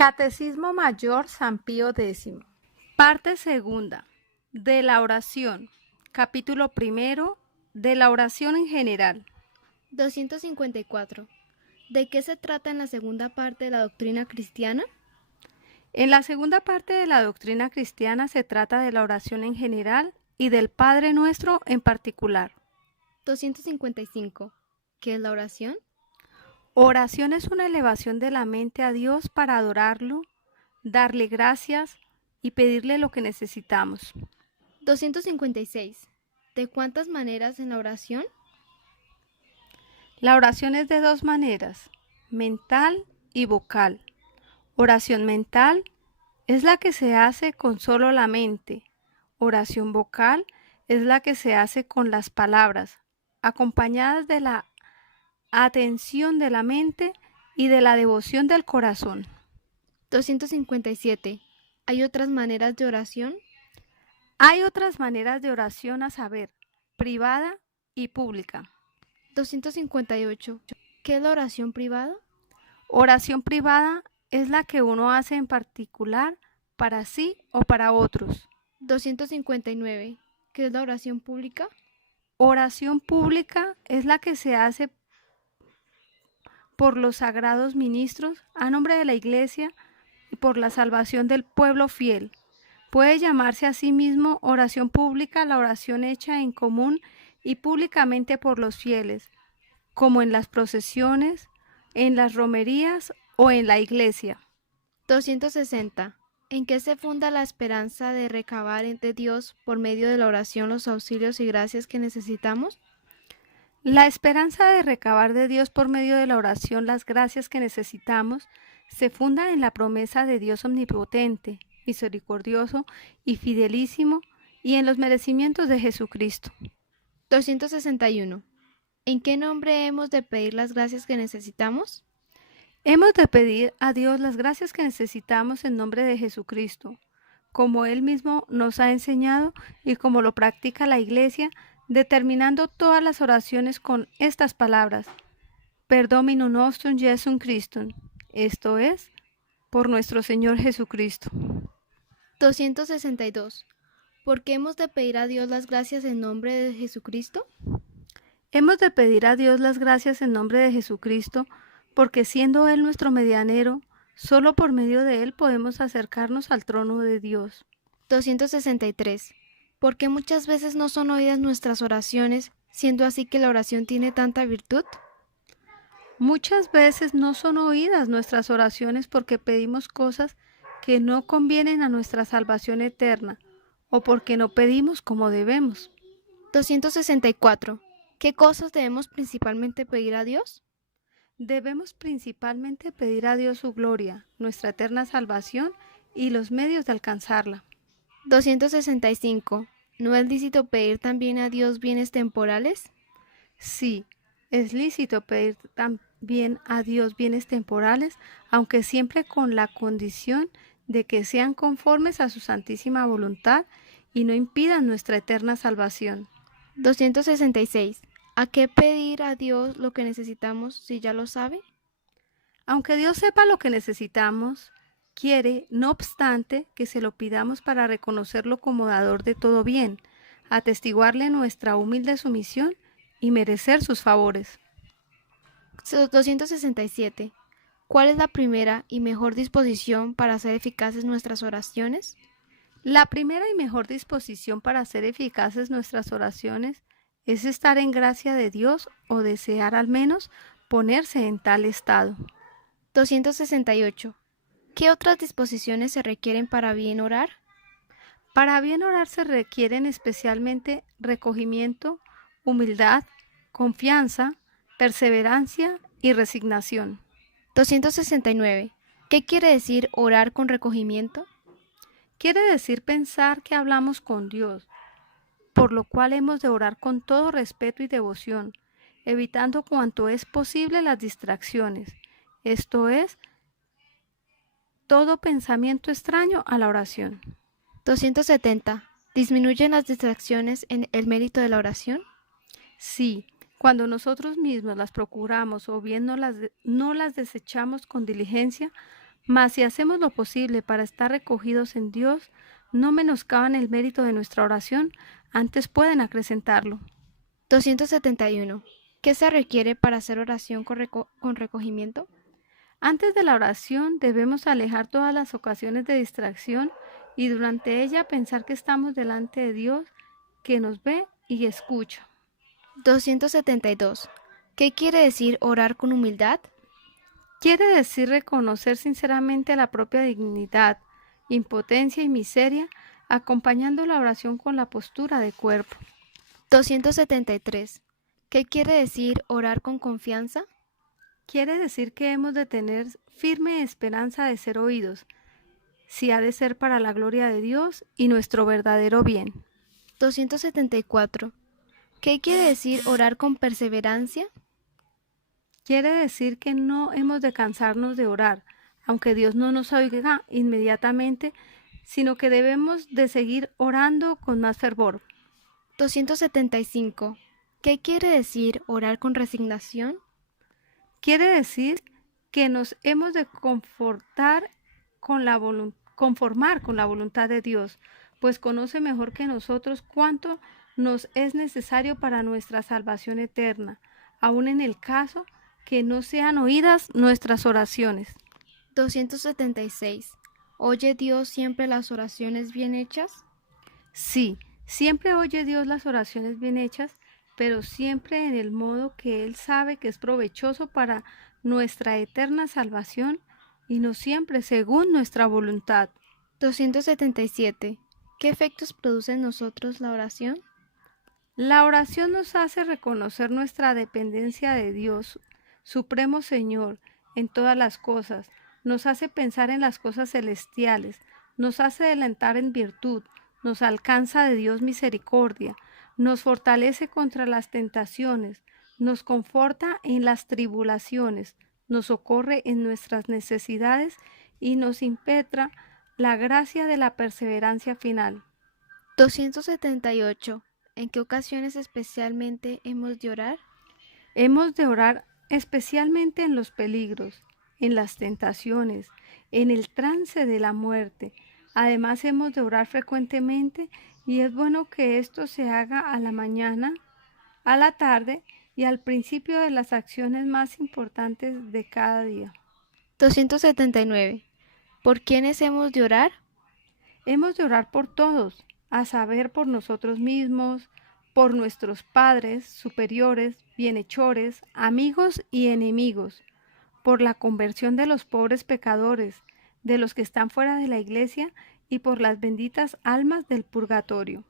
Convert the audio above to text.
Catecismo Mayor San Pío X. Parte segunda. De la oración. Capítulo primero. De la oración en general. 254. ¿De qué se trata en la segunda parte de la doctrina cristiana? En la segunda parte de la doctrina cristiana se trata de la oración en general y del Padre Nuestro en particular. 255. ¿Qué es la oración? Oración es una elevación de la mente a Dios para adorarlo, darle gracias y pedirle lo que necesitamos. 256. ¿De cuántas maneras en la oración? La oración es de dos maneras, mental y vocal. Oración mental es la que se hace con solo la mente. Oración vocal es la que se hace con las palabras, acompañadas de la atención de la mente y de la devoción del corazón. 257. ¿Hay otras maneras de oración? Hay otras maneras de oración a saber, privada y pública. 258. ¿Qué es la oración privada? Oración privada es la que uno hace en particular para sí o para otros. 259. ¿Qué es la oración pública? Oración pública es la que se hace por los sagrados ministros a nombre de la Iglesia y por la salvación del pueblo fiel. Puede llamarse a sí mismo oración pública la oración hecha en común y públicamente por los fieles, como en las procesiones, en las romerías o en la iglesia. 260. ¿En qué se funda la esperanza de recabar de Dios por medio de la oración los auxilios y gracias que necesitamos? La esperanza de recabar de Dios por medio de la oración las gracias que necesitamos se funda en la promesa de Dios omnipotente, misericordioso y fidelísimo, y en los merecimientos de Jesucristo. 261. ¿En qué nombre hemos de pedir las gracias que necesitamos? Hemos de pedir a Dios las gracias que necesitamos en nombre de Jesucristo, como Él mismo nos ha enseñado y como lo practica la Iglesia, determinando todas las oraciones con estas palabras: Per Dominum nostrum Jesum Christum, esto es, por nuestro Señor Jesucristo. 262. ¿Por qué hemos de pedir a Dios las gracias en nombre de Jesucristo? Hemos de pedir a Dios las gracias en nombre de Jesucristo, porque siendo Él nuestro medianero, solo por medio de Él podemos acercarnos al trono de Dios. 263. ¿Por qué muchas veces no son oídas nuestras oraciones, siendo así que la oración tiene tanta virtud? Muchas veces no son oídas nuestras oraciones porque pedimos cosas que no convienen a nuestra salvación eterna, o porque no pedimos como debemos. 264. ¿Qué cosas debemos principalmente pedir a Dios? Debemos principalmente pedir a Dios su gloria, nuestra eterna salvación y los medios de alcanzarla. 265. ¿No es lícito pedir también a Dios bienes temporales? Sí, es lícito pedir también a Dios bienes temporales, aunque siempre con la condición de que sean conformes a su santísima voluntad y no impidan nuestra eterna salvación. 266. ¿A qué pedir a Dios lo que necesitamos si ya lo sabe? Aunque Dios sepa lo que necesitamos, quiere, no obstante, que se lo pidamos para reconocerlo como dador de todo bien, atestiguarle nuestra humilde sumisión y merecer sus favores. 267. ¿Cuál es la primera y mejor disposición para hacer eficaces nuestras oraciones? La primera y mejor disposición para hacer eficaces nuestras oraciones es estar en gracia de Dios o desear al menos ponerse en tal estado. 268. ¿Qué otras disposiciones se requieren para bien orar? Para bien orar se requieren especialmente recogimiento, humildad, confianza, perseverancia y resignación. 269. ¿Qué quiere decir orar con recogimiento? Quiere decir pensar que hablamos con Dios, por lo cual hemos de orar con todo respeto y devoción, evitando cuanto es posible las distracciones, esto es, todo pensamiento extraño a la oración. 270. ¿Disminuyen las distracciones en el mérito de la oración? Sí, cuando nosotros mismos las procuramos o bien no las desechamos con diligencia, Mas si hacemos lo posible para estar recogidos en Dios, no menoscaban el mérito de nuestra oración, antes pueden acrecentarlo. 271. ¿Qué se requiere para hacer oración con recogimiento? Antes de la oración debemos alejar todas las ocasiones de distracción y durante ella pensar que estamos delante de Dios, que nos ve y escucha. 272. ¿Qué quiere decir orar con humildad? Quiere decir reconocer sinceramente la propia dignidad, impotencia y miseria, acompañando la oración con la postura de cuerpo. 273. ¿Qué quiere decir orar con confianza? Quiere decir que hemos de tener firme esperanza de ser oídos, si ha de ser para la gloria de Dios y nuestro verdadero bien. 274. ¿Qué quiere decir orar con perseverancia? Quiere decir que no hemos de cansarnos de orar, aunque Dios no nos oiga inmediatamente, sino que debemos de seguir orando con más fervor. 275. ¿Qué quiere decir orar con resignación? Quiere decir que nos hemos de conformar con la voluntad de Dios, pues conoce mejor que nosotros cuánto nos es necesario para nuestra salvación eterna, aun en el caso que no sean oídas nuestras oraciones. 276. ¿Oye Dios siempre las oraciones bien hechas? Sí, siempre oye Dios las oraciones bien hechas, pero siempre en el modo que Él sabe que es provechoso para nuestra eterna salvación y no siempre según nuestra voluntad. 277. ¿Qué efectos produce en nosotros la oración? La oración nos hace reconocer nuestra dependencia de Dios, Supremo Señor, en todas las cosas, nos hace pensar en las cosas celestiales, nos hace adelantar en virtud, nos alcanza de Dios misericordia, nos fortalece contra las tentaciones, nos conforta en las tribulaciones, nos socorre en nuestras necesidades y nos impetra la gracia de la perseverancia final. 278. ¿En qué ocasiones especialmente hemos de orar? Hemos de orar especialmente en los peligros, en las tentaciones, en el trance de la muerte. Además hemos de orar frecuentemente y es bueno que esto se haga a la mañana, a la tarde y al principio de las acciones más importantes de cada día. 279. ¿Por quiénes hemos de orar? Hemos de orar por todos, a saber, por nosotros mismos, por nuestros padres, superiores, bienhechores, amigos y enemigos, por la conversión de los pobres pecadores, de los que están fuera de la iglesia y por las benditas almas del purgatorio.